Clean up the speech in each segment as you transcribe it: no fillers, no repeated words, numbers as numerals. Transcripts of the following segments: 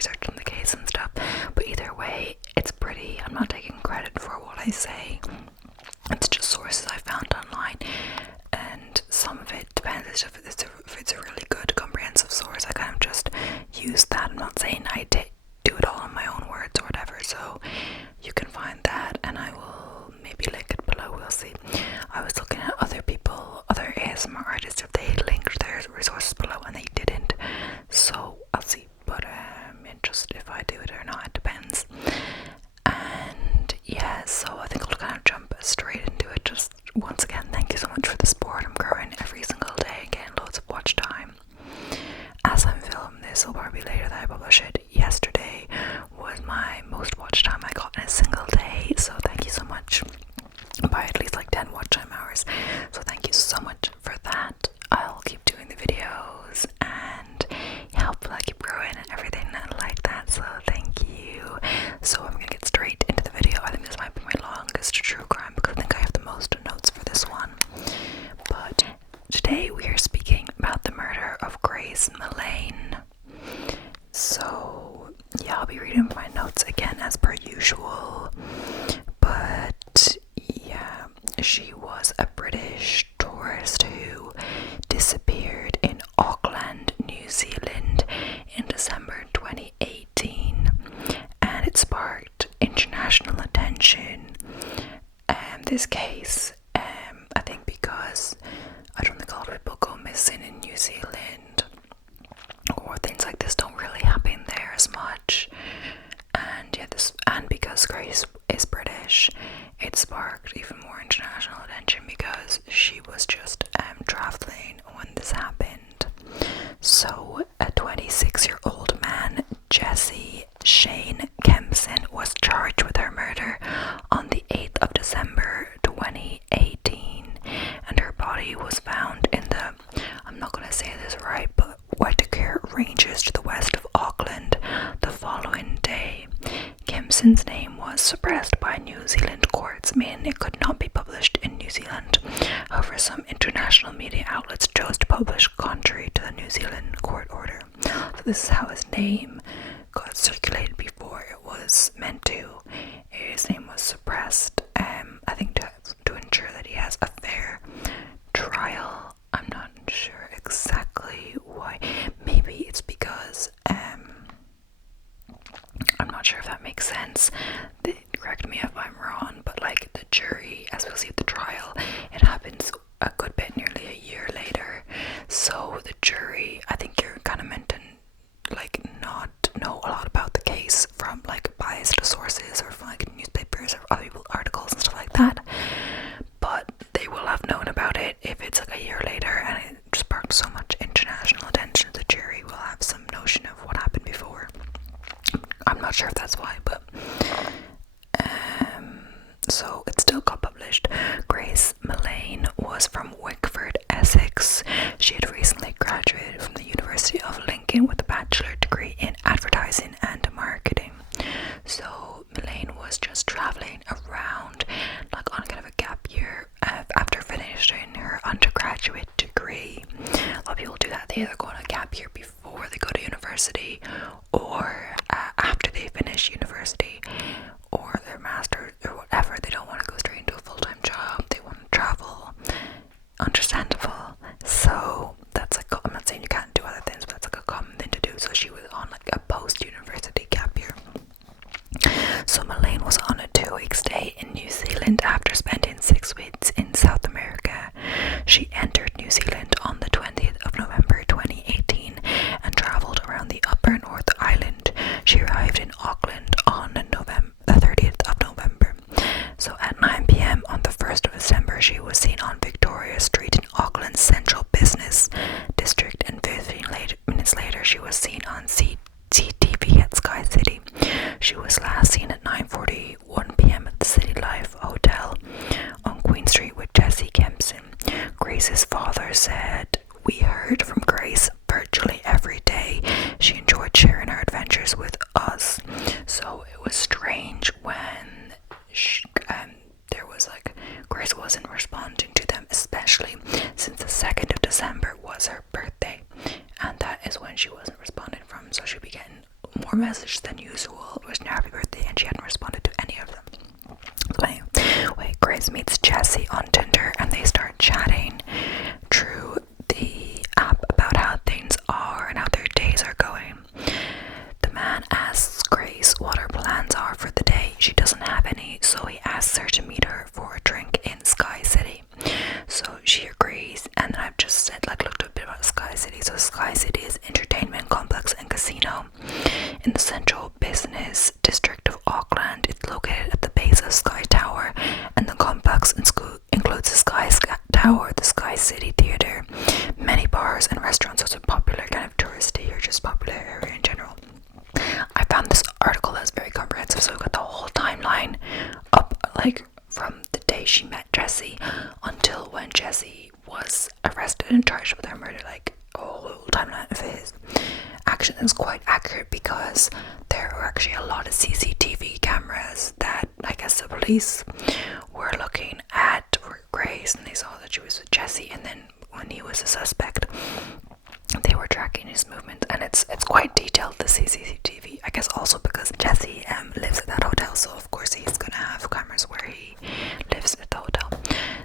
research on the case and stuff. But either way, it's pretty. I'm not taking credit for what I say. It's just sources I found online, and some of it depends if it's a really good comprehensive source. I kind of just use that. I'm not saying I do it all in my own words or whatever, so you can find that, and I will maybe link it below. We'll see. I was looking at other people, other ASMR artists, if they linked their resources below, and they didn't, so I'll see. But just if I do it or not, it depends. And yeah, so I think I'll kind of jump straight into it. Just once again, thank you so much for the support. I'm growing every single day, getting loads of watch time. As I'm filming this, it'll probably be later that I publish it. Yesterday was my most watch time I got in a single day, so thank you so much. By at least like 10 watch time hours, so thank you so much for that. I'll keep doing the videos, and hopefully I keep growing and everything like that, so thank you. So I'm gonna get straight into the video. I think this might be my longest true crime because I think I have the most notes for this one. But today we are speaking about the murder of Grace Millane. So yeah, I'll be reading my notes again as per usual. But yeah, she was a British tourist who disappeared in Auckland, New Zealand in December 2018, and it sparked international attention. This case, I think because I don't think a lot of people go missing in New Zealand, or things like this don't really happen there as much. And yeah, and because Grace is British, it sparked even more international attention because she was just traveling when this happened. So a 26-year-old man, Jesse Shane Kempson, was charged with her murder on the 8th of December 2018, and her body was found in the, I'm not going to say this right, but Waitakere Ranges to the west of Auckland the following day. Kempson's name was suppressed by New Zealand courts, meaning it could not be published in New Zealand. However, some international media outlets chose to publish contrary to the New Zealand court order. So this is how his name got circulated before it was meant to. His name was suppressed, I think to ensure that he has a fair trial. I'm not sure exactly why. Maybe it's because I'm not sure if that makes sense. Correct me if I'm wrong, but like the jury, as we'll see at the trial, it happens a good bit, nearly a year later. So the jury, I think you're kind of meant to like not know a lot about the case from like biased sources or from like newspapers or other people's articles and stuff like that. But they will have known about it if it's like a year later and it sparked so much international attention. The jury will have some notion of what happened before. I'm not sure if that's why, but so it still got published. Grace Millane was from Wickford, Essex. She had recently graduated from the University of Lincoln with a bachelor degree in advertising and marketing. So Millane was just traveling around like on kind of a gap year after finishing her undergraduate degree. A lot of people do that. They either go on a gap year before they go to university, or after they finish university, or their master's or whatever. They don't want to go straight into a full-time job. They want to travel. Understandable. So that's like, I'm not saying you can't do other things, but that's like a common thing to do. So she was on like a post-university gap year. So Millane was on a 2-week stay in New Zealand after spending 6 weeks in South America. She entered New Zealand on the 20th of November 2018 and travelled around the Upper North Island. She arrived in Auckland on the 30th of November. So at 9 p.m. on the 1st of December, she was seen on Victoria Street in Auckland's central business district, and 15 minutes later she was seen on CTV at Sky City. She was last seen at 9:41 p.m. at the City Life Hotel on Queen Street with Jesse Kempson. Grace's father said, "We heard from Grace virtually every day. She enjoyed sharing her adventures with us." So it was strange when there was like, Grace wasn't responding to them, especially since the 2nd of December was her birthday, and that is when she wasn't responding from, so she'd be getting more messages than usual, wishing her happy birthday, and she hadn't responded to any of them. So anyway, Grace meets Jesse on Tinder and they start chatting through the app about how things are and how their days are going. The man asks Grace what her plans are for the day. She doesn't have any, so he asks her to meet her for a drink in Sky City. So she agrees, and I've just said, looked a bit about Sky City. So Sky City is entertainment complex and casino in the central business district of Auckland. It's located at the base of Sky Tower, and the complex includes the Sky Tower, the Sky City Theatre, many bars and restaurants. So it's a popular kind of touristy or just popular area in general. I found this article that's very comprehensive, so we've got the whole timeline up, from the day she met Jesse until when Jesse was arrested and charged with her murder, a whole timeline of his action is quite accurate because there are actually a lot of CCTV cameras that I guess the police were looking at for Grace, and they saw that she was with Jesse, and then when he was a suspect they were tracking his movement, and it's quite detailed, the CCTV, I guess also because Jesse lives at that hotel, so of course he's gonna have cameras where he lives at the hotel.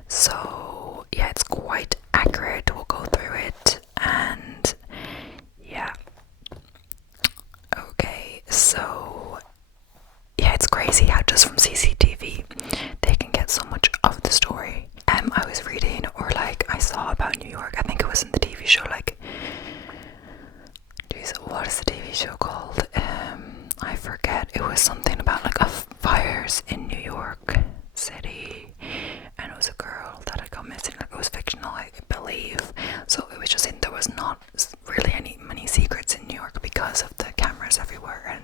So yeah, it's quite accurate. We'll go through it, and yeah, okay, so yeah, it's crazy how just from CCTV they can get so much of the story. I was reading, or I saw about New York, I think it was in the TV show, what is the TV show called? I forget. It was something about fires in New York City, and it was a girl that had gone missing. It was fictional, I believe. So it was just there was not really many secrets in New York because of the cameras everywhere,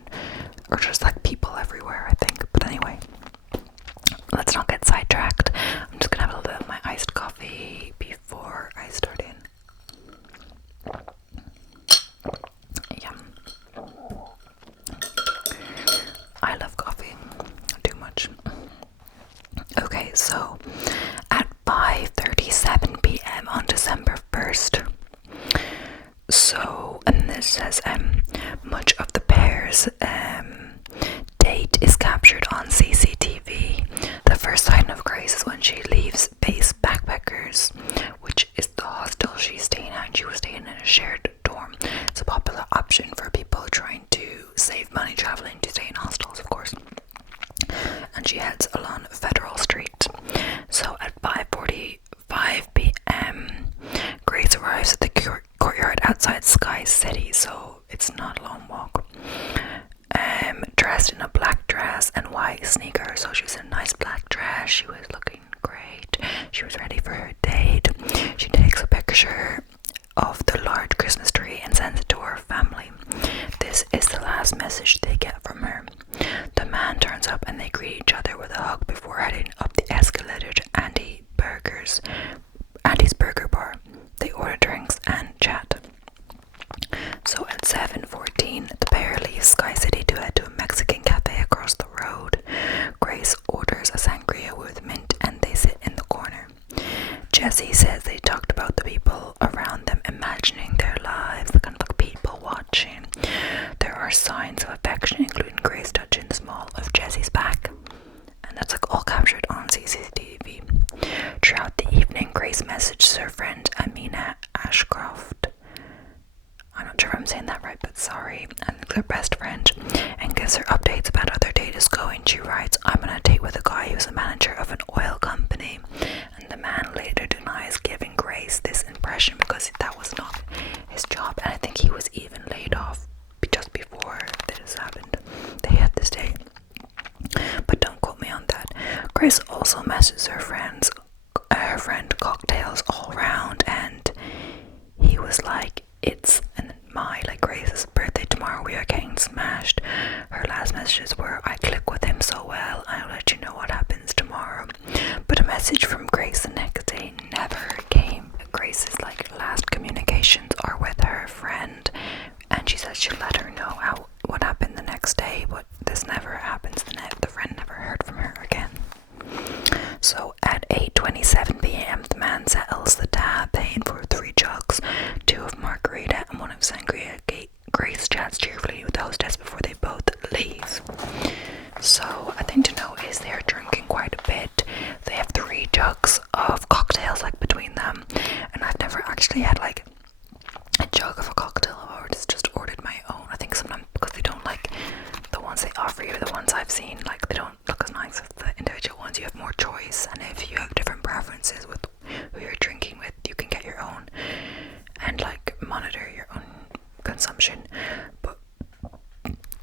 or just people everywhere, I think. But anyway, let's not get sidetracked. I'm just gonna have a little bit of my iced coffee before I start in. I love coffee too much. Okay, so at 5:37 p.m. on December 1st, so, and this says much of the pair's date is captured on CCTV. The first sign of Grace is when she leaves Base Backpackers, which is the hostel she's staying at, and she was staying in a shared dorm. It's a popular option for people trying to save money traveling to stay in hostels, of course. And she heads along Federal Street. So at 5:45 p.m. Grace arrives at the courtyard outside Sky City, so it's not a long walk. Dressed in a black dress and white sneakers, so she was in a nice black dress. She was looking great. She was ready for her date. She takes a picture of the large Christmas tree and sends it to her family. This is the last message they get from her. The man turns up and they greet each other with a hug before heading up the escalator to Andy's Burger Bar. They order drinks and chat. So at 7:14, the pair leaves Sky City to head to a Mexican cafe across the road. Grace orders a sangria with mint and they sit in the corner. Jesse says they talked about the people around them, imagining their lives, kind of people watching. There are signs of affection, including Grace touching the small of Jesse's back, and that's all captured on CCTV. Throughout the evening, Grace messages her friend Amina Ashcroft, I'm not sure if I'm saying that right, but sorry, and their best friend, and gives her updates about how their date is going. She writes, I'm on a date with a guy who's a manager of an oil company, and the man later denies giving Grace this impression because that was not his job, and I think he was even laid off just before this happened. They had this date, but don't quote me on that. Grace also messages her friend cocktails all round, and he was like, it's Grace's birthday tomorrow, we are getting smashed. Her last messages were, I click with him so well, I'll let you know what happens tomorrow. But a message from Grace the next day never came. Grace's last communications are with her friend, and she said she'll let her know what happened the next day, but this never happens. The friend never heard from her again. So at 8:27 p.m. the man settles the tab, paying for 3 jugs, 2 of margarita and 1 ones I've seen, like, they don't look as nice as the individual ones. You have more choice, and if you have different preferences with who you're drinking with, you can get your own and like monitor your own consumption. But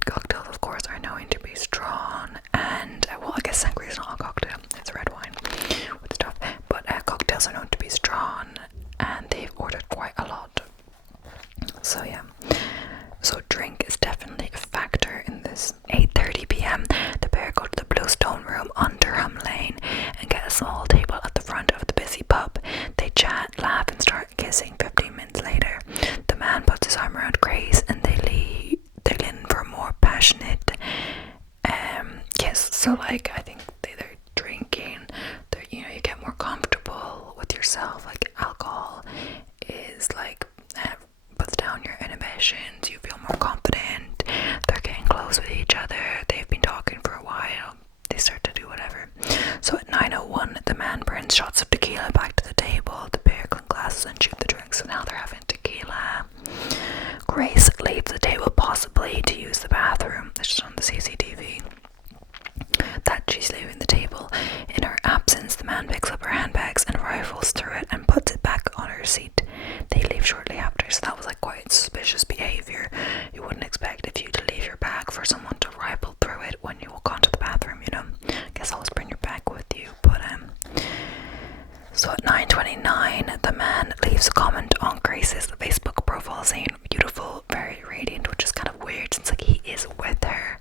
cocktails, of course, are known to be strong, and well, I guess sangria is not a cocktail, it's a red wine with stuff, but cocktails are known to be strong, and they've ordered quite a lot. So yeah, so drink is definitely a factor in this. 8:30 p.m. the pair go to the Bluestone Room on Durham Lane and get a small table at the front of the busy pub. They chat, laugh, and start kissing. 15 minutes later, the man puts his arm around Grace, and they lean for a more passionate kiss. So like, I think they're drinking, you know, you get more comfortable with yourself. Like, alcohol is like puts down your inhibitions, you feel more confident, they're getting close with each other, they've been talking for a while, they start to do whatever. So at 9:01, the man brings shots of tequila back to the table, the pair clink glasses and shoot the drinks, so now they're having tequila. Grace leaves the table, possibly to use the bathroom. It's just on the CCTV that she's leaving the table. In her absence, the man picks up her handbags and rifles through it and puts it back on her seat. They leave shortly after, so that was like quite suspicious behaviour. You wouldn't expect if you to leave your bag for someone to rifle through it when you walk onto the bathroom, you know. I guess always bring your bag with you. But so at 9:29, the man leaves a comment on Grace's Facebook profile saying beautiful, very radiant, which is kind of weird since like he is with her.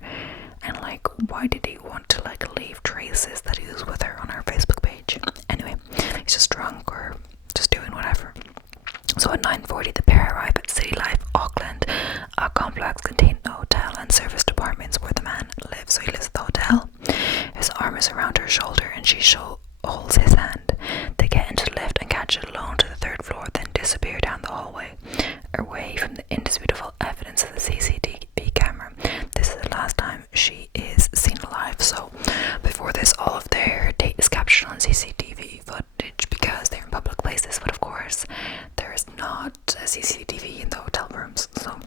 And like, why did he want to like leave traces that he was with her on her Facebook page? Anyway, he's just drunk or just doing whatever. So at 9:40, the pair arrive at City Life Auckland, a complex containing a hotel and serviced apartments where the man lives. So he lives at the hotel. His arm is around her shoulder and she holds his hand. They get into the lift and catch it alone to the third floor, then disappear down the hallway, away from the indisputable evidence of the CCTV camera. This is the last time she is seen alive. So before this, all of their date is captured on CCTV footage because they're in public places, but of course there is not a CCTV in the hotel rooms. So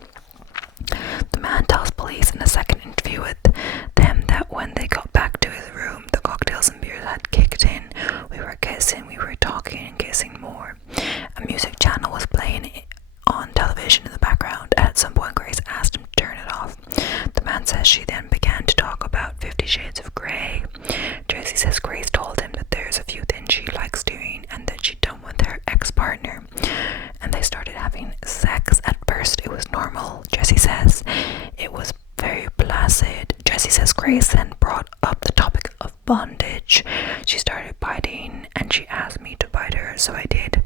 the man tells police in a second interview with them that when they got back to his room, the cocktails and beers had kicked in. We were kissing, we were talking and kissing more. A music channel was playing on television in the background. At some point, Grace asked him to turn it off. The man says she then began to talk about 50 Shades of Grey. Tracy says Grace told him that there's a few things she likes doing and that she'd done with her ex-partner. And they started having sex. At first, it was normal. Jessie says it was very placid. Jessie says Grace then brought up the topic of bondage. She started biting and she asked me to bite her, so I did.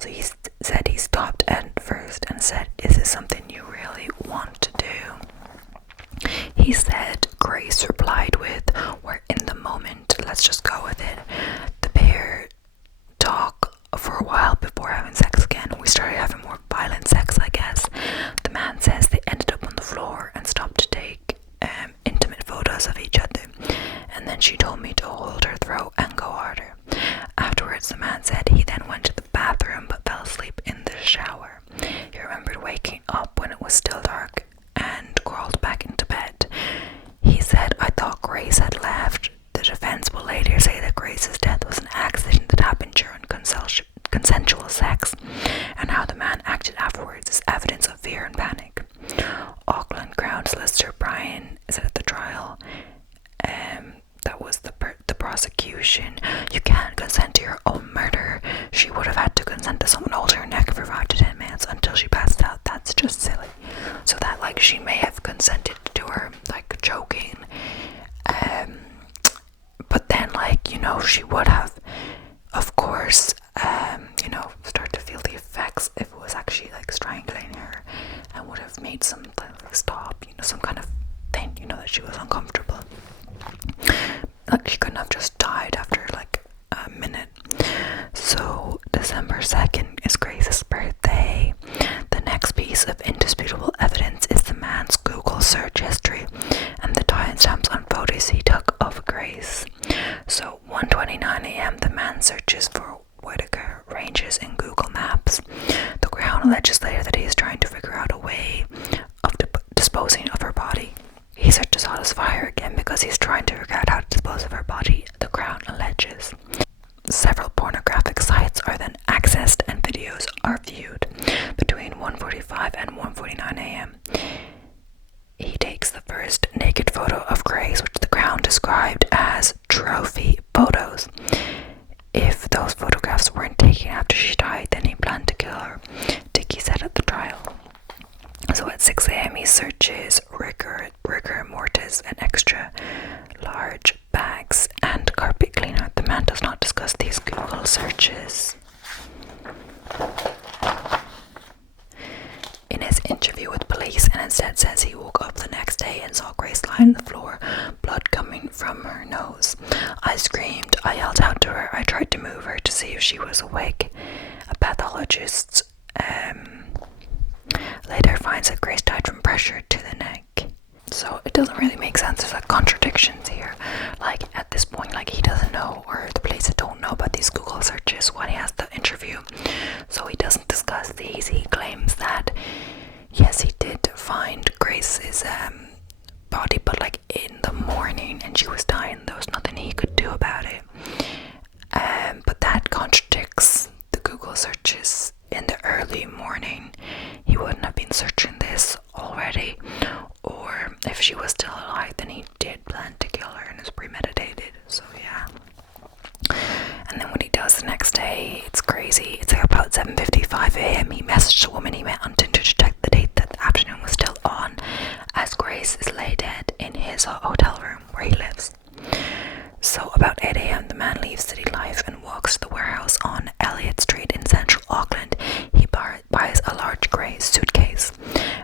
So he said he stopped at first and said, "Is this something you really want to do?" He said Grace replied with, "We're in the moment, let's just go with it." The pair talk for a while before having sex again. We started having more violent sex, I guess. The man says they ended up on the floor and stopped to take intimate photos of each other, and then she told me to hold her throat and go harder. Afterwards, the man said he then went to the bathroom but fell asleep in the shower. He remembered waking up when it was still dark and crawled back into bed. He said, "I thought Grace had left." The defense will later say that Grace's death was an accident that happened during consensual sex, and how the man acted afterwards is evidence of fear and panic. Auckland Crown Solicitor Brian said at the trial, that was the prosecution, "You can't consent to your own murder. She would have had to consent to someone holding her neck for 5 to 10 minutes until she passed out. That's just silly." So that like she may have consented to her like choking, but then like, you know, she would have, of course, you know, start to feel the effects if it was actually like strangling her, and would have made some like stop, you know, some kind of thing, you know, that she was uncomfortable. Like she couldn't have just died after like a minute. So December 2nd is Grace's birthday. The next piece of indisputable evidence is the man's Google search history and the timestamps on photos he took of Grace. So 1:29 a.m. the man searches for Whitaker Ranges in Google Maps. The Crown alleges later that he is trying to figure out a way of disposing of her body. He searches Hollis Fire again because he's 1:45 and 1:49 a.m. He takes the first naked photo of Grace, which the Crown described as trophy photos. If those photographs weren't taken after she died, then he planned to kill her, Dickey said at the trial. So at 6 a.m. he searches rigor mortis and extra large bags and carpet cleaner. The man does not discuss these Google searches. In his interview with police, and instead says he woke up the next day and saw Grace lying on the floor, blood coming from her nose. I screamed, I yelled out to her, I tried to move her to see if she was awake. A pathologist later finds that Grace died from pressure to the neck. So it doesn't really make sense. There's like contradictions here. Like at this point, like he doesn't know, or the police don't know about these Google searches when he has the interview. So he doesn't discuss these. He claims that yes, he did find Grace's body, but like in the morning, and she was dying. There was nothing he could do about it. But that contradicts the Google searches. In the early morning, he wouldn't have been searching this already, or if she was still alive, then he did plan to kill her and it's premeditated. So yeah. And then what he does the next day, it's crazy. It's like about 7:55 a.m. he messaged a woman he met on Tinder to check the date that the afternoon was still on, as Grace is lay dead in his hotel room where he lives. So about 8 a.m. the man leaves city life and walks to the warehouse on Elliott Street in central Auckland. He buys a large grey suitcase.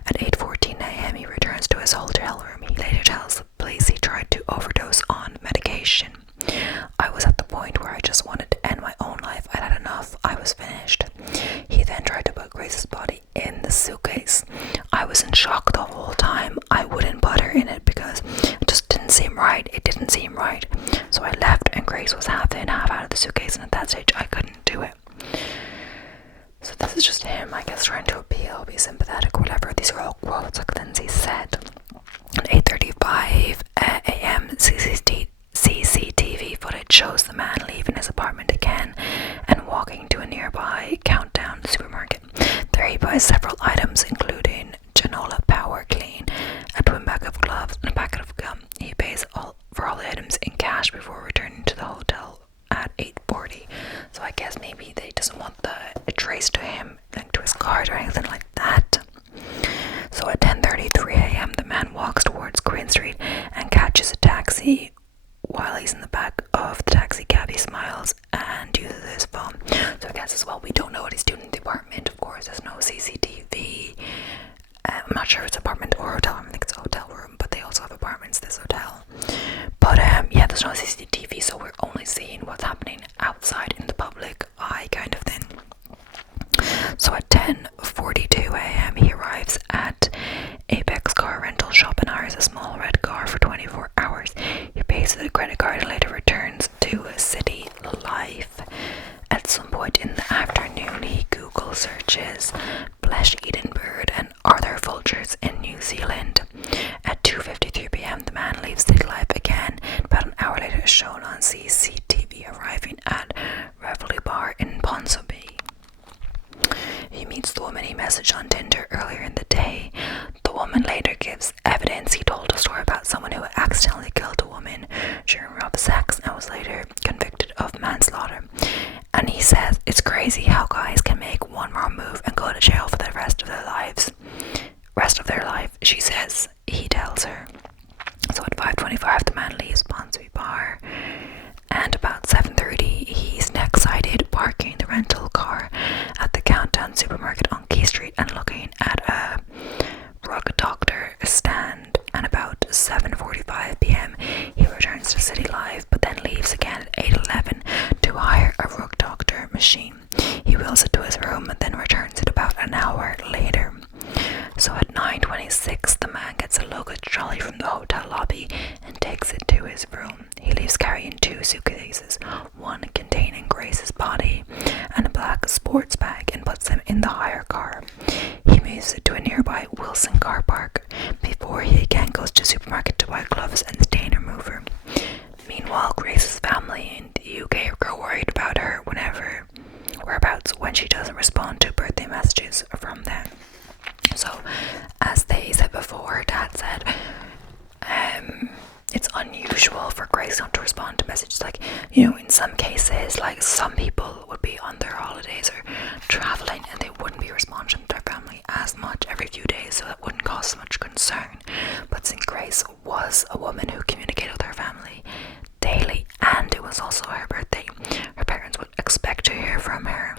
At 8:14 a.m. he returns to his hotel room. He later tells the police he tried to overdose on medication. I was at the point where I just wanted to end my own life. I'd had enough. I was finished. He then tried to put Grace's body in the suitcase. I was in shock the whole time. I wouldn't put her in it because it just didn't seem right. It didn't seem right. So I left and Grace was half in, half out of the suitcase, and at that stage I couldn't do it. So this is just him, I guess, trying to appeal, be sympathetic, whatever. These are all quotes like Lindsay said. At 8:35 a.m. CCTV footage shows the man leaving his apartment again and walking to a nearby Countdown supermarket. There he buys several items, including Genola Power Clean, a twin pack of gloves, and a packet of gum. He pays for all the items in cash before returning to the hotel at 8:40. So I guess maybe they doesn't want a trace to him linked to his card or anything like that. So at 10:33 a.m. the man walks towards Queen Street and catches a taxi. While he's in the back of the taxi cab, he smiles and uses his phone. So I guess as well, we don't know what he's doing in the apartment. Of course, there's no CCTV. I'm not sure if it's apartment or hotel. I think it's a hotel room, but they also have apartments, this hotel. But yeah, there's no CCTV, so we're only seeing what's happening outside in the public eye kind of thing. So at 10:42 a.m. he arrives at Apex car rental shop and hires a small red car for 24 hours. He pays with a credit card and later returns to City Life. At some point in the afternoon he Google searches flesh-eating bird and are there vultures in New Zealand. At 2:53 p.m. the man leaves City Life again. About an hour later is shown on CCTV arriving at Reveille Bar in Ponsonby. He meets the woman he messaged on Tinder earlier in the day. The woman later gives evidence. He told a story about someone who accidentally killed a woman during rough sex and was later convicted of manslaughter. And he says it's crazy how guys can make one wrong move and go to jail for the rest of their lives. Rest of their life, she says. He tells her. So at 5:25 the man leaves Ponsonby Bar. And about 7:30 he's next sighted parking the rental car at the Countdown supermarket on Key Street and looking at a rug doctor stand. And about 7:45 p.m. he returns to City Life but then leaves again at 8:11 to hire a rug doctor machine. He wheels it to his room and then returns it about an hour later. So at 9:26 the man gets a luggage trolley from the hotel lobby and takes it to his room. He leaves carrying 2 suitcases, one containing Grace's body and a black sports bag, and puts them in the hire car. He moves it to a nearby Wilson car park before he again goes to the supermarket to buy gloves and stain remover. Meanwhile, Grace's family in the UK grow worried about her whereabouts when she doesn't respond to birthday messages from them. So, as they said before, her dad said, it's unusual for Grace not to respond to messages. Like, you know, in some cases, like some people would be on their holidays or traveling and they wouldn't be responding to their family as much every few days, so that wouldn't cause so much concern. But since Grace was a woman who communicated with her family daily, and it was also her birthday, her parents would expect to hear from her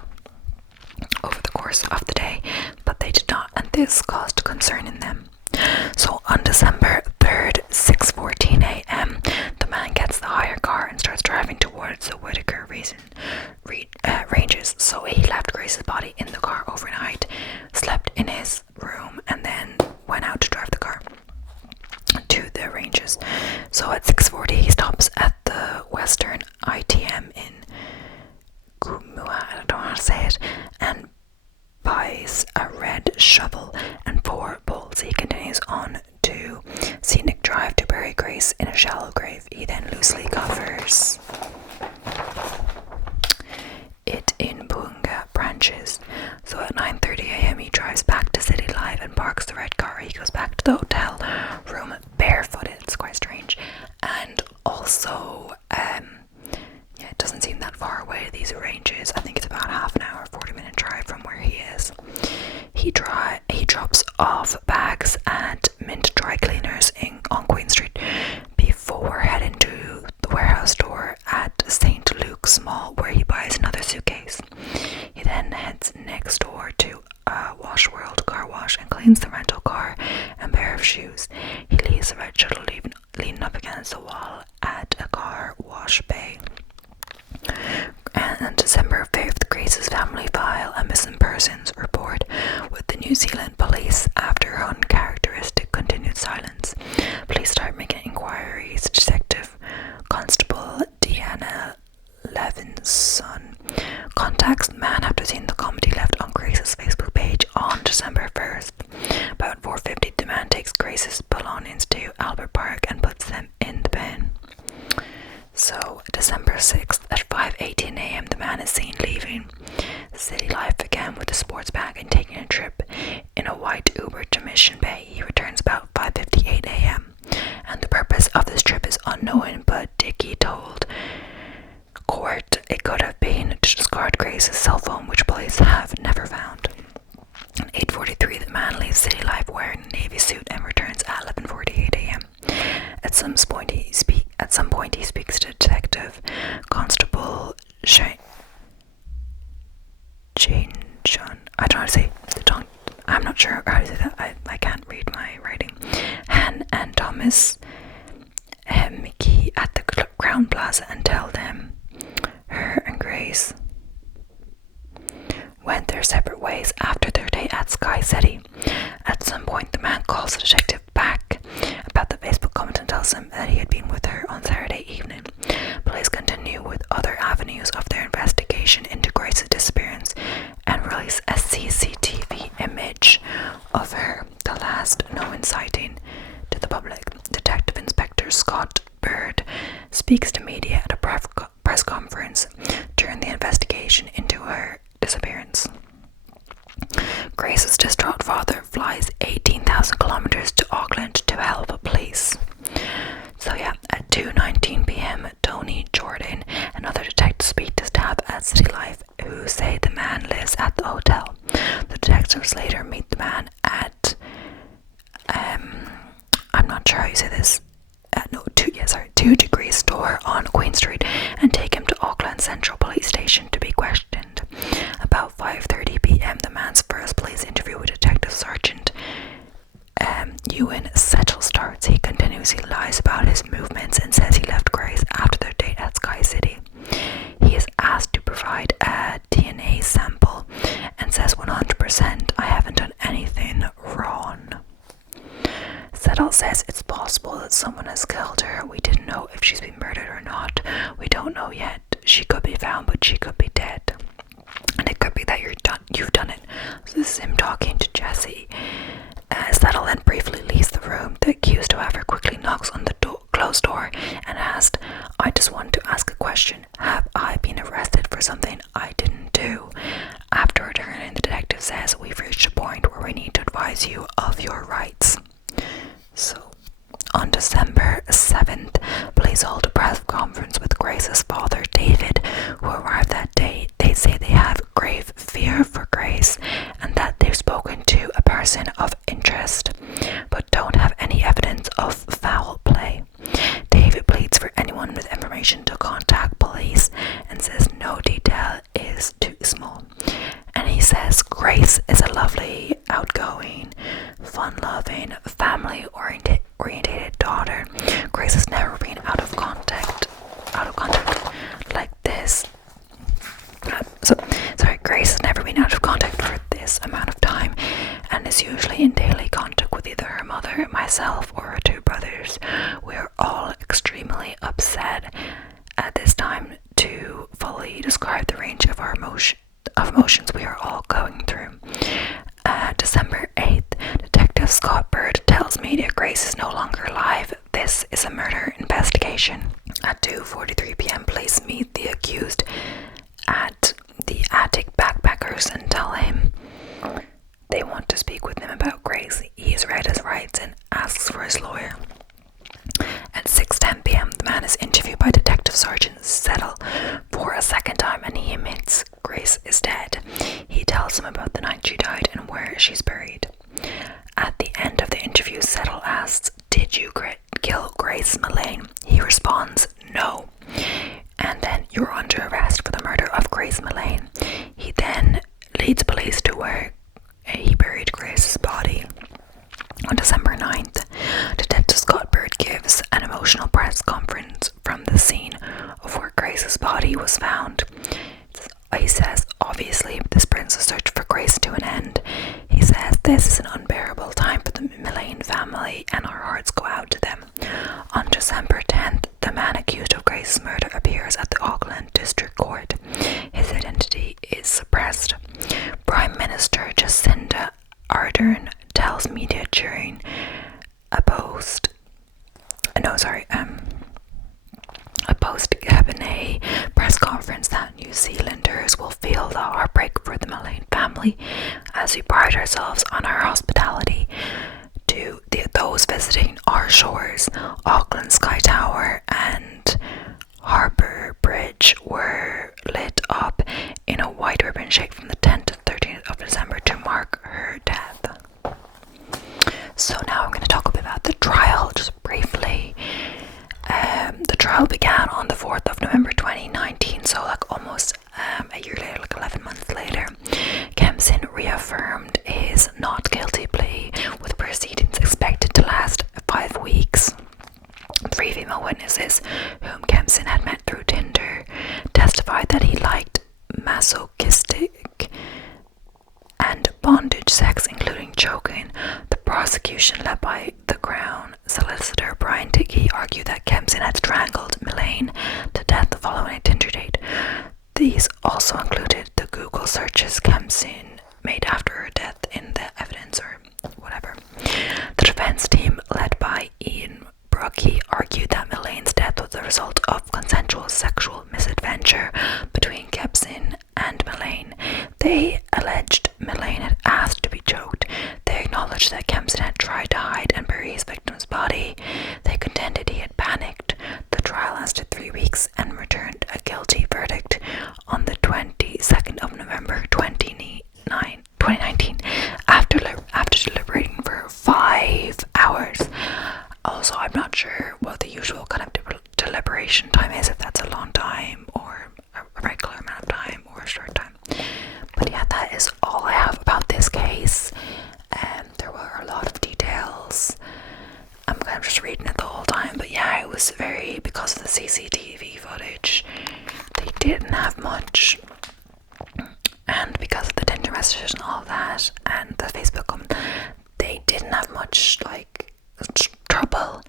over the course of the day, but they did not, and this caused concern in them. So on December 3rd, 6:14 a.m., the man gets the hire car and starts driving towards the Whitaker ranges. So he left Grace's body in the car overnight, slept in his room, and then went out to drive the car to the ranges. So at 6:40, he stops at the Western ITM in Kumua, I don't know how to say it, and buys a red shovel and 4 bolts. He continues on to Scenic Drive to bury Grace in a shallow grave. He then loosely covers it in Bunga branches. So at 9:30 a.m. he drives back to City Life and parks the red car. He goes back to the hotel room barefooted. It's quite strange. And also, it doesn't seem that far away, these ranges. I think it's about half an hour, 40-minute drive from where he is. He drops off bags at Mint Dry Cleaners on Queen Street before heading to the warehouse store at St. Luke's Mall, where he buys another suitcase. He then heads next door to Wash World car wash and cleans the rental car and pair of shoes. He leaves the red shuttle leaning up against the wall at a car wash bay. And on December 5th, Grace's family file a missing persons report with the New Zealand police after uncharacteristic continued silence. Police start making inquiries. Detective Constable Deanna Levinson contacts the man after seeing the comedy left on Grace's Facebook page on December 1st. About 4:50, the man takes Grace's belongings to Albert Park and puts them in the bin. So, December 6th at 5:18 a.m., the man is seen leaving City Life again with a sports bag and taking a trip in a white Uber to Mission Bay. He returns about 5:58 a.m. and the purpose of this trip is unknown, but Dickie told court it could have been to discard Grace's cell phone, which police have never found. At 8:43, the man leaves City Life wearing a navy suit and returns at 11:48 a.m. At some point, he speaks to Detective Constable Jane John. I don't know how to say it. I'm not sure how to say that. I can't read my writing. Han and Thomas Mickey at the Crown Plaza and tell them her and Grace went their separate ways after their day at Sky City. At some point, the man calls the detective back about the Facebook comment and tells him that he had been with her on Saturday evening. Police continue with other avenues of their investigation into Grace's disappearance and release a CCTV image of her, the last known sighting to the public. Detective Inspector Scott Bird speaks to media at a press conference during the investigation into her disappearance. Grace's distraught father flies 18,000 kilometers to Auckland to help police. So yeah, at 2:19 p.m, Tony Jordan and other detectives speak to staff at City Life who say the man lives at the hotel. The detectives later meet the man at I'm not sure how you say this. 2 Degrees store on Queen Street and take him to Auckland Central Police Station to be questioned. About 5:30 p.m, the man's first police interview with Detective Sergeant Ewan Settle starts. He continuously lies about his movements and says he left Grace after their date at Sky City. He is asked to provide a DNA sample and says 100% I haven't done anything wrong. Settle says it's possible that someone has killed her. We didn't know if she's been murdered or not. We don't know yet. She could be found, but she could be dead. And it could be that you've done it. So this is him talking to Jesse. Settle then briefly leaves the room. The accused, however, quickly knocks on the closed door and asked, I just want to ask a question. Have I been arrested for something I didn't do? After returning, the detective says, we've reached a point where we need to advise you of your rights. So, on December 7th, police hold a press conference with Grace's father, David, who arrived that day. They say they have grave fear for Grace and that they've spoken to a person of interest, but don't have any evidence of foul play. David pleads for anyone with information to contact police and says no detail is too small. And he says Grace is a lovely, outgoing, fun-loving, family-oriented daughter. Grace has never been out of contact like this. Grace has never been out of contact for this amount of time and is usually in daily contact with either her mother, myself, or her two brothers. We are all extremely upset at this time to fully describe the range of our emotions we are all going through. December 8th, Detective Scott Bird tells media Grace is no longer alive. This is a murder investigation. At 2:43 p.m, police meet the accused at the attic backpackers and tell him they want to speak with him about Grace. He has read his rights and asks for his lawyer. At 6:10 p.m, the man is interviewed by Detective Sergeant Settle for a second time and he admits Grace is dead. He tells him about the night she died and where she's buried. At the end of the interview, Settle asks, "Did you kill Grace Millane?" He responds, "No." And then, "You're under arrest for the murder of Grace Millane." He then leads police to where he buried Grace's body. On December 9th, Detective Scott Bird gives an emotional press conference from the scene of where Grace's body was found. He says, "Obviously, this brings the search for Grace to an end." He says, "This is an unbearable time for the Millane family and our hearts go out to them." On December 10th, the man accused of Grace's murder appears at the Auckland District Court. His identity is suppressed. Prime Minister Jacinda Ardern tells media during a post-cabinet press conference that New Zealanders will feel the heartbreak for the Millane family as we pride ourselves on our hospitality to those visiting our shores. Auckland Sky Tower and Harbour Bridge were lit up in a white ribbon shaped from the 10th to 13th of December to mark her death. So now I'm going to talk a bit about the trial, just briefly. The trial began on the 4th of November 2019, so almost a year later, 11 months later. Kempson reaffirmed his not guilty plea, with proceedings expected to last 5 weeks. 3 female witnesses, whom Kempson had met through Tinder, testified that he liked masochistic and bondage sex, including choking. The prosecution, led by the Crown solicitor Brian Dickey, argued that Kempson had strangled Millane to death following a Tinder date. These also included the Google searches Kempson made after her death in the evidence or whatever. The defense team, led by Ian Brookie, argued that Millane's death was the result of consensual sexual misadventure between Kempson and Millane. They alleged Millane had asked to be choked. They acknowledged that Kempson had tried to hide and bury his victim's body. They contended he had panicked. The trial lasted 3 weeks and returned a guilty verdict on the 22nd of November 2019 after deliberating for 5 hours. Also, I'm not sure what the usual kind of deliberation time is, if that's a long time or a regular amount of time or a short time. But yeah, that is all I have about this case. There were a lot of details. I'm kind of just reading it the whole time, but yeah, it was because of the CCTV footage, they didn't have much, and because of the Tinder messages and all that, and the Facebook comment, they didn't have much trouble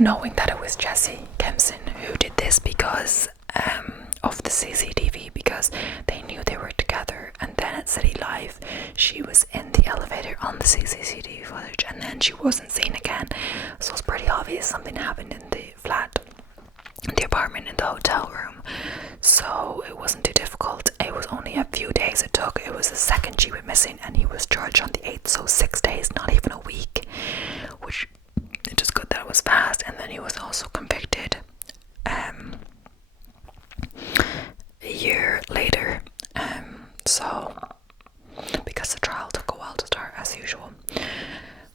knowing that it was Jesse Kempson who did this because of the CCTV, because they knew they were together. And then at City Live, she was in the elevator on the CCTV footage, and then she wasn't seen again, so it's pretty obvious something happened in the flat, in the apartment, in the hotel room. So it wasn't too difficult. It was only a few days it took. It was the second she went missing, and he was charged on the 8th, so 6 days, not even a week, which it's just good that it was fast. And then he was also convicted a year later, so because the trial took a while to start as usual.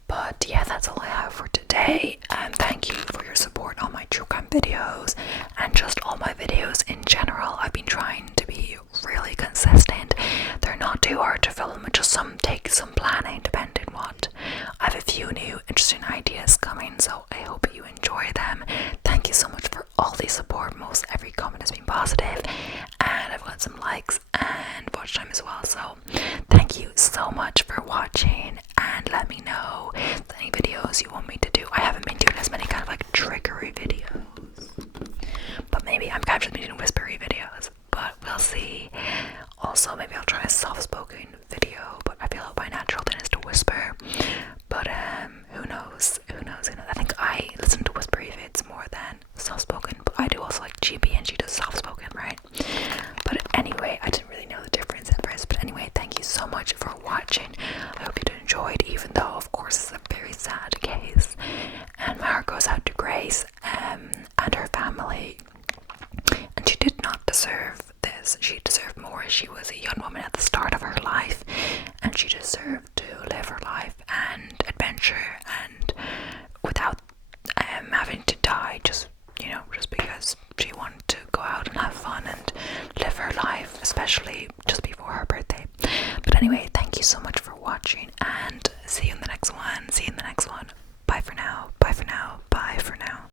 But yeah, that's all I have for today. Thank you for your support on my true crime videos and just all my videos in general. I've been trying to be really consistent. They're not too hard to film, just some take some planning depending what. I have a few new interesting ideas coming, so I hope you enjoy them. Thank you so much for all the support. Most every comment has been positive, and I've got some likes and watch time as well, so thank you so much for watching, and let me know any videos you want me to do. I haven't been doing as many kind of like triggery videos, but maybe I'm kind of just been doing whispery videos, but we'll see. Also, maybe I'll try a soft-spoken video, but I feel like my natural thing is to whisper. But who knows? I think I listen to whispery vids more than soft-spoken, but I do also like GB, and she does soft-spoken, right? But anyway, I didn't really know the difference at first. But anyway, thank you so much for watching. I hope you enjoyed, even though of course it's a very sad case, and my heart goes out to Grace and her family. And she did not deserve this. She deserved more. She was a young woman at the start of her life, and she deserved to live her life and adventure, and without having to die, just because she wanted to go out and have fun and live her life, especially just before her birthday. But anyway, thank you so much for watching, and see you in the next one.